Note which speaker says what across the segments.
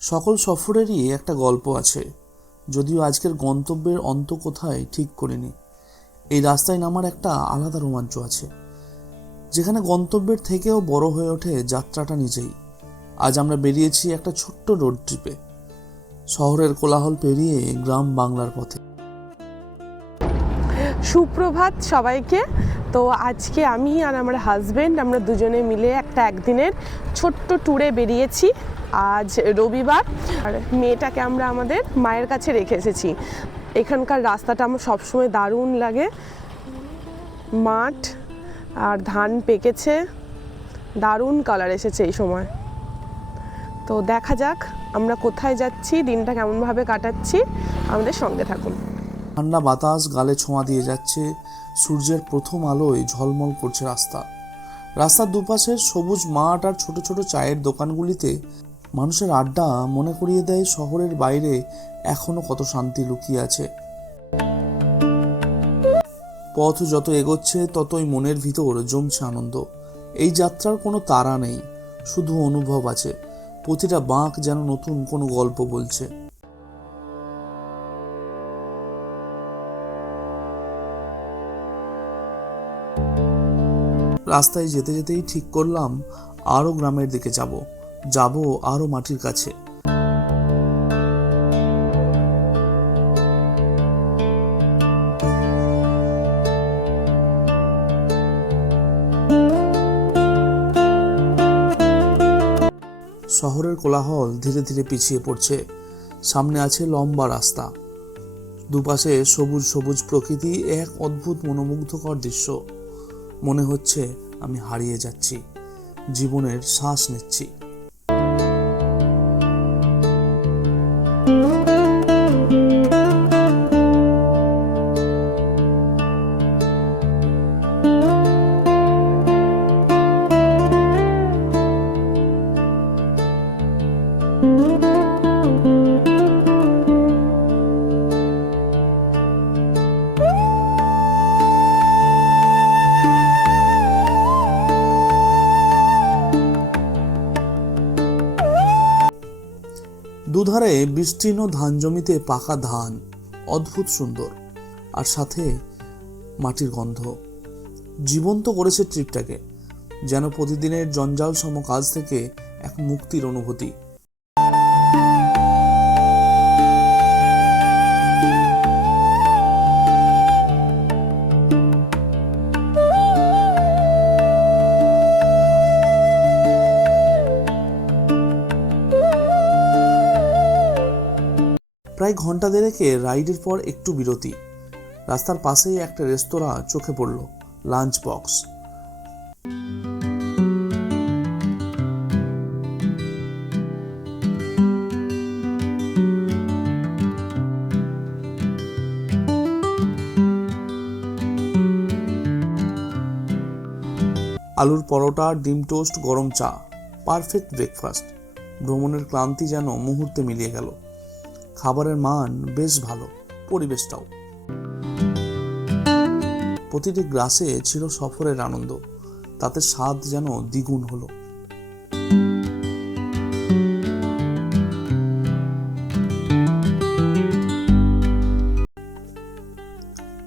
Speaker 1: সকল সফরেরই একটা গল্প আছে, যদিও আজকের গন্তব্যের অন্ত কোথায় ঠিক করিনি। এই রাস্তায় নামার একটা আলাদা রোমাঞ্চ আছে, যেখানে গন্তব্যের থেকেও বড় হয়ে ওঠে যাত্রাটা নিজেই। আজ আমরা বেরিয়েছি একটা ছোট্ট রোড ট্রিপে, শহরের কোলাহল পেরিয়ে গ্রাম বাংলার পথে।
Speaker 2: সুপ্রভাত সবাইকে। তো আজকে আমি আর আমার হাজব্যান্ড আমরা দুজনে মিলে একটা একদিনের ছোট্ট ট্যুরে বেরিয়েছি। আজ রবিবার। আর মেয়েটাকে আমরা আমাদের মায়ের কাছে রেখে এসেছি। এখানকার রাস্তাটা আমার সবসময় দারুণ লাগে। মাঠ আর ধান পেকেছে। দারুণ কালার এসেছে এই সময়। তো দেখা যাক আমরা কোথায় যাচ্ছি, দিনটা কেমনভাবে কাটাচ্ছি। আমাদের সঙ্গে থাকুন।
Speaker 1: ঠান্ডা বাতাস গালে ছোঁয়া দিয়ে যাচ্ছে, সূর্যের প্রথম আলোয় ঝলমল করছে রাস্তা। রাস্তার দুপাশের সবুজ মাঠ আর ছোট ছোট চায়ের দোকানগুলিতে মানুষের আড্ডা মনে করিয়ে দেয় শহরের বাইরে এখনও কত শান্তি লুকিয়ে আছে। পথ যত এগোচ্ছে, ততই মনের ভিতর জমছে আনন্দ। এই যাত্রার কোনো তারা নেই, শুধু অনুভব আছে। প্রতিটা বাঁক যেন নতুন কোনো গল্প বলছে। রাস্তায় যেতে যেতেই ঠিক করলাম আরও গ্রামের দিকে যাব। যাব আরও মাটির কাছে। শহরের কোলাহল ধীরে ধীরে পিছিয়ে পড়ছে। সামনে আছে লম্বা রাস্তা। দুপাশে সবুজ সবুজ প্রকৃতি, এক অদ্ভুত মনোমুগ্ধকর দৃশ্য। মনে হচ্ছে আমি হারিয়ে যাচ্ছি। জীবনের শ্বাস নিচ্ছি। দুধারে বিস্তীর্ণ ধান জমিতে পাকা ধান, অদ্ভুত সুন্দর, আর সাথে মাটির গন্ধ। জীবন্ত করেছে ট্রিপটাকে, যেন প্রতিদিনের জঞ্জাল সম কাজ থেকে এক মুক্তির অনুভূতি। প্রায় ঘণ্টা দেড়েকে রাইডের পর একটু বিরতি। রাস্তার পাশেই একটা রেস্তোরাঁ চোখে পড়ল, লাঞ্চ বক্স। আলুর পরোটা, ডিম টোস্ট, গরম চা, পারফেক্ট ব্রেকফাস্ট। ভ্রমণের ক্লান্তি যেন মুহূর্তে মিলিয়ে গেল। খাবারের মান বেশ ভালো, পরিবেশটাও। প্রতিটি গ্লাসে ছিল সফরের আনন্দ, তাতে স্বাদ যেন দ্বিগুণ হলো।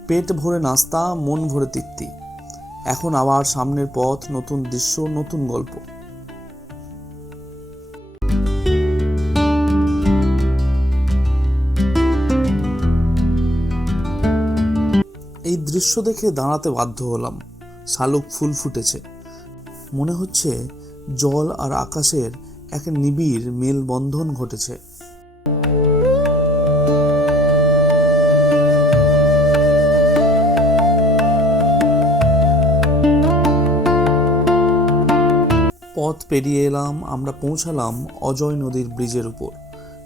Speaker 1: পেট ভরে নাস্তা, মন ভরে তৃপ্তি। এখন আবার সামনের পথ, নতুন দৃশ্য, নতুন গল্প। দৃশ্য দেখে দাঁড়াতে বাধ্য হলাম। শালুক ফুল ফুটেছে। মনে হচ্ছে জল আর আকাশের এক নিবিড় মেলবন্ধন ঘটেছে। পথ পেরিয়ে এলাম, আমরা পৌঁছালাম অজয় নদীর ব্রিজের উপর।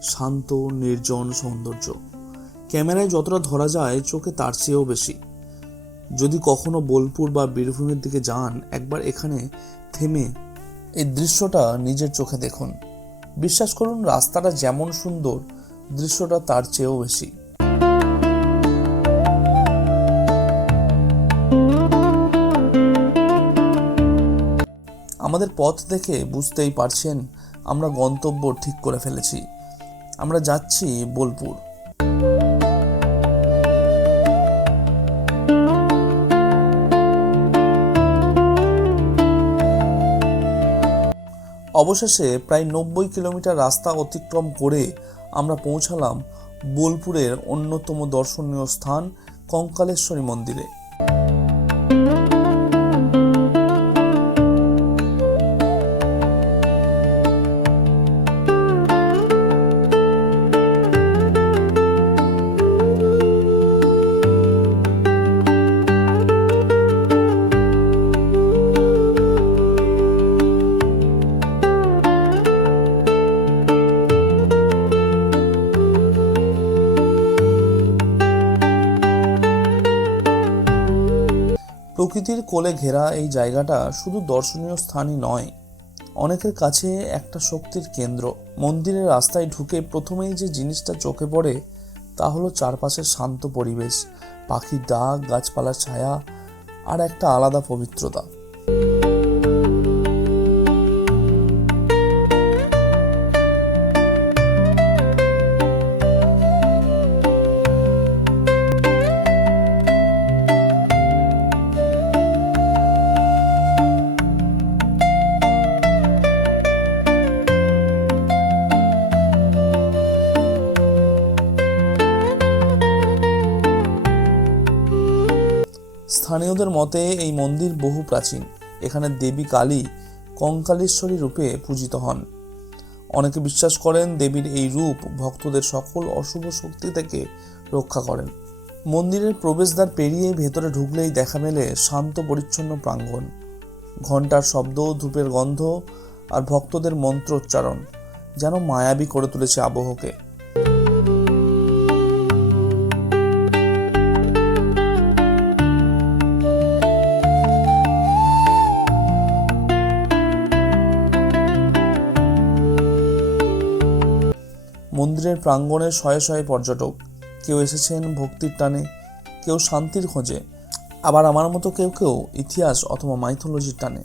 Speaker 1: শান্ত, নির্জন সৌন্দর্য। ক্যামেরায় যতটা ধরা যায়, চোখে তার চেয়েও বেশি। যদি কখনো বোলপুর বা বীরভূমের দিকে যান, একবার এখানে থেমে এই দৃশ্যটা নিজের চোখে দেখুন। বিশ্বাস করুন, রাস্তাটা যেমন সুন্দর, দৃশ্যটা তার চেয়েও বেশি। আমাদের পথ দেখে বুঝতেই পারছেন, আমরা গন্তব্য ঠিক করে ফেলেছি। আমরা যাচ্ছি বোলপুর। অবশেষে প্রায় নব্বই কিলোমিটার রাস্তা অতিক্রম করে আমরা পৌঁছালাম বোলপুরের অন্যতম দর্শনীয় স্থান কঙ্কালেশ্বরী মন্দিরে। প্রকৃতির কোলে ঘেরা এই জায়গাটা শুধু দর্শনীয় স্থানই নয়, অনেকের কাছে একটা শক্তির কেন্দ্র। মন্দিরের রাস্তায় ঢুকে প্রথমেই যে জিনিসটা চোখে পড়ে, তা হলো চারপাশের শান্ত পরিবেশ, পাখির ডাক, গাছপালার ছায়া আর একটা আলাদা পবিত্রতা। স্থানীয়দের মতে, এই মন্দির বহু প্রাচীন। এখানে দেবী কালী কঙ্কালেশ্বরী রূপে পূজিত হন। অনেকে বিশ্বাস করেন দেবীর এই রূপ ভক্তদের সকল অশুভ শক্তি থেকে রক্ষা করেন। মন্দিরের প্রবেশদ্বার পেরিয়ে ভেতরে ঢুকলেই দেখা মেলে শান্ত, পরিচ্ছন্ন প্রাঙ্গণ। ঘণ্টার শব্দ, ধূপের গন্ধ আর ভক্তদের মন্ত্রোচ্চারণ যেন মায়াবী করে তুলেছে আবহকে। মন্দিরের প্রাঙ্গণে শয়ে শয়ে পর্যটক। কেউ এসেছেন ভক্তির টানে, কেউ শান্তির খোঁজে। আবার আমার মতো কেউ কেউ ইতিহাস অথবা মাইথোলজির টানে।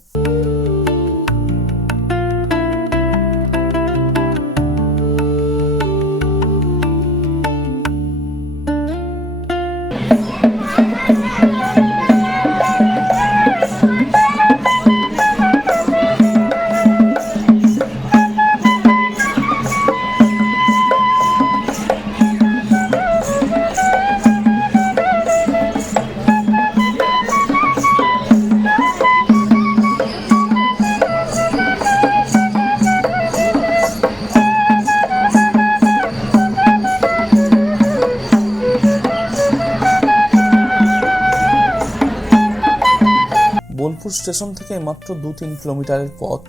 Speaker 1: স্টেশন থেকে মাত্র দু তিন কিলোমিটারের পথ,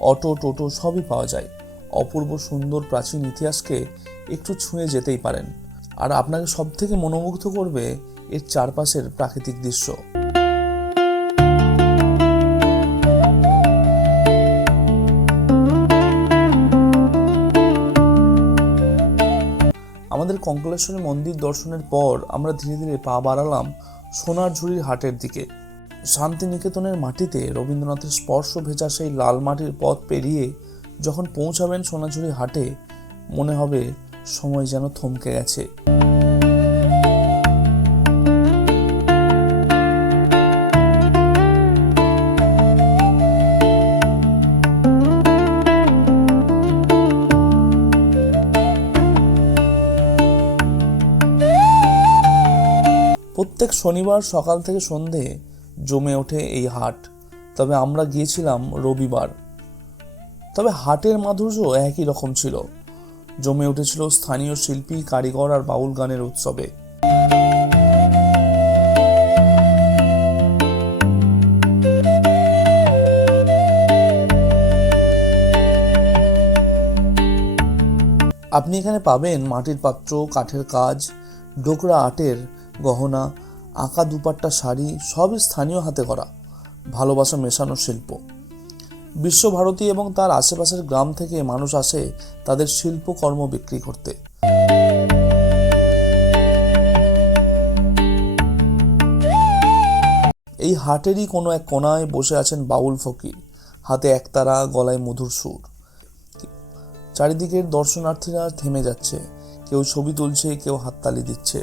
Speaker 1: অটো, টোটো সবই পাওয়া যায়। অপূর্ব সুন্দর প্রাচীন ইতিহাসকে একটু ছুঁয়ে যেতেই পারেন। আর আপনাকে সব থেকে মনোমুগ্ধ করবে এর চারপাশের প্রাকৃতিক দৃশ্য। আমাদের কঙ্কলেশ্বরী মন্দির দর্শনের পর আমরা ধীরে ধীরে পা বাড়ালাম সোনার ঝুড়ির হাটের দিকে। শান্তিনিকেতনের মাটিতে রবীন্দ্রনাথের স্পর্শ ভেজা সেই লাল মাটির পথ পেরিয়ে যখন পৌঁছাবেন সোনাঝুরি হাটে, মনে হবে সময় যেন থমকে গেছে। প্রত্যেক শনিবার সকাল থেকে সন্ধে জমে ওঠে এই হাট। তবে আমরা গিয়েছিলাম রবিবার। তবে হাটের মাধুর্য একই রকম ছিল। জমে উঠেছিল স্থানীয় শিল্পী, কারিগর আর বাউল গানের উৎসবে। আপনি এখানে পাবেন মাটির পাত্র, কাঠের কাজ, ডোকরা আটের গহনা আঁকা দুপাট্টা শাড়ি সবই স্থানীয় হাতে করা, ভালোবাসা মেশানো শিল্প। বিশ্বভারতী এবং তার আশেপাশের গ্রাম থেকে মানুষ আসে তাদের শিল্পকর্ম বিক্রি করতে। এই হাটেরই কোনো এক কোনায় বসে আছেন বাউল ফকির, হাতে একতারা, গলায় মধুর সুর। চারিদিকের দর্শনার্থীরা থেমে যাচ্ছে, কেউ ছবি তুলছে, কেউ হাততালি দিচ্ছে।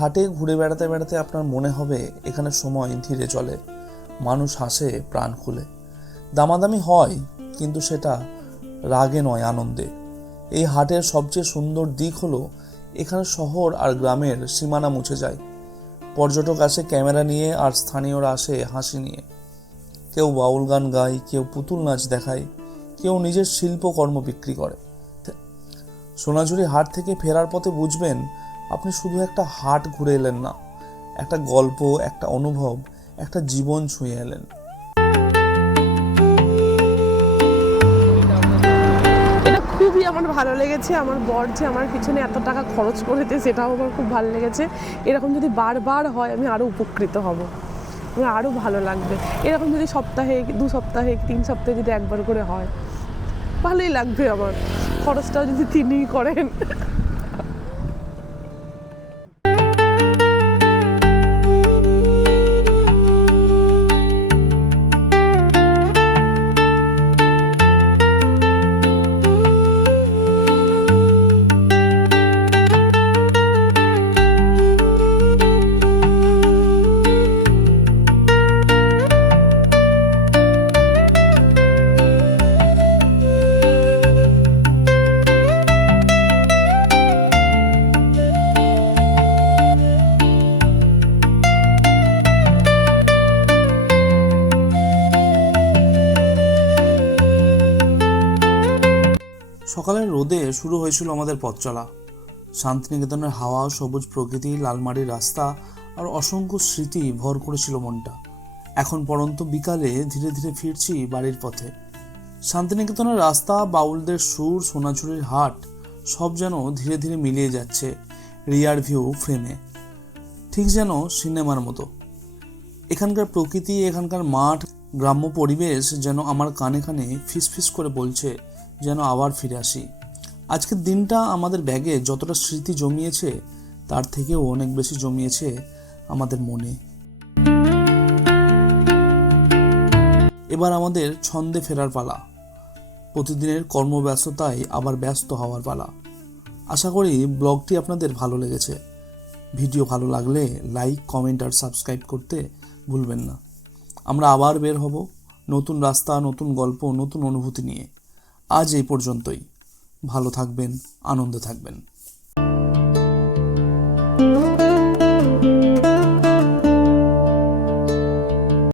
Speaker 1: হাটে, ঘুরে বেড়াতে বেড়াতে আপনার মনে হবে এখানে সময় ধীরে চলে। মানুষ হাসে, প্রাণ খুলে। দামাদামি হয়, কিন্তু সেটা রাগে নয় আনন্দে। এই হাটের সবচেয়ে সুন্দর দিক হলো, এখানে শহর আর গ্রামের সীমানা মুছে যায়। পর্যটক আসে ক্যামেরা নিয়ে আর স্থানীয়রা আসে হাসি নিয়ে। কেউ বাউল গান গায়, কেউ পুতুল নাচ দেখায়, কেউ নিজের শিল্পকর্ম বিক্রি করে। সোনাঝুরি হাট থেকে ফেরার পথে বুঝবেন আপনি শুধু একটা হাট ঘুরে এলেন না, একটা গল্প, একটা অনুভব, একটা জীবন ছুঁয়ে এলেন।
Speaker 2: এটা খুবই আমার ভালো লেগেছে, আমার বর যে আমার পিছনে এত টাকা খরচ করেছে সেটাও আমার খুব ভালো লেগেছে। এরকম যদি বারবার হয়, আমি আরও উপকৃত হব। আমার আরও ভালো লাগবে। এরকম যদি সপ্তাহে, দু সপ্তাহে, তিন সপ্তাহে যদি একবার করে হয়, ভালোই লাগবে আমার। খরচটাও যদি তিনিই করেন।
Speaker 1: সকালের রোদে শুরু হয়েছিল আমাদের পথ চলা। শান্তিনিকেতনের হাওয়া, সবুজ প্রকৃতি, লালমাটির রাস্তা আর অসংখ্য স্মৃতি ভর করেছিল মনটা। এখন পরন্ত বিকালে ধীরে ধীরে ফিরছি বাড়ির পথে। শান্তিনিকেতনের রাস্তা, বাউলদের সুর, সোনাঝুরির হাট, সব যেন ধীরে ধীরে মিলিয়ে যাচ্ছে রিয়ার ভিউ ফ্রেমে। ঠিক যেন সিনেমার মতো। এখানকার প্রকৃতি, এখানকার মাঠ, গ্রাম্য পরিবেশ যেন আমার কানে কানে ফিসফিস করে বলছে যেন আবার ফিরে আসি। আজকের দিনটা আমাদের ব্যাগে যতটা স্মৃতি জমিয়েছে, তার থেকেও অনেক বেশি জমিয়েছে আমাদের মনে। এবার আমাদের ছন্দে ফেরার পালা। প্রতিদিনের কর্মব্যস্ততায় আবার ব্যস্ত হওয়ার পালা। আশা করি ব্লগটি আপনাদের ভালো লেগেছে। ভিডিও ভালো লাগলে লাইক, কমেন্ট আর সাবস্ক্রাইব করতে ভুলবেন না। আমরা আবার বের হব নতুন রাস্তা, নতুন গল্প, নতুন অনুভূতি নিয়ে। আজ এই পর্যন্তই। ভালো থাকবেন আনন্দে থাকবেন।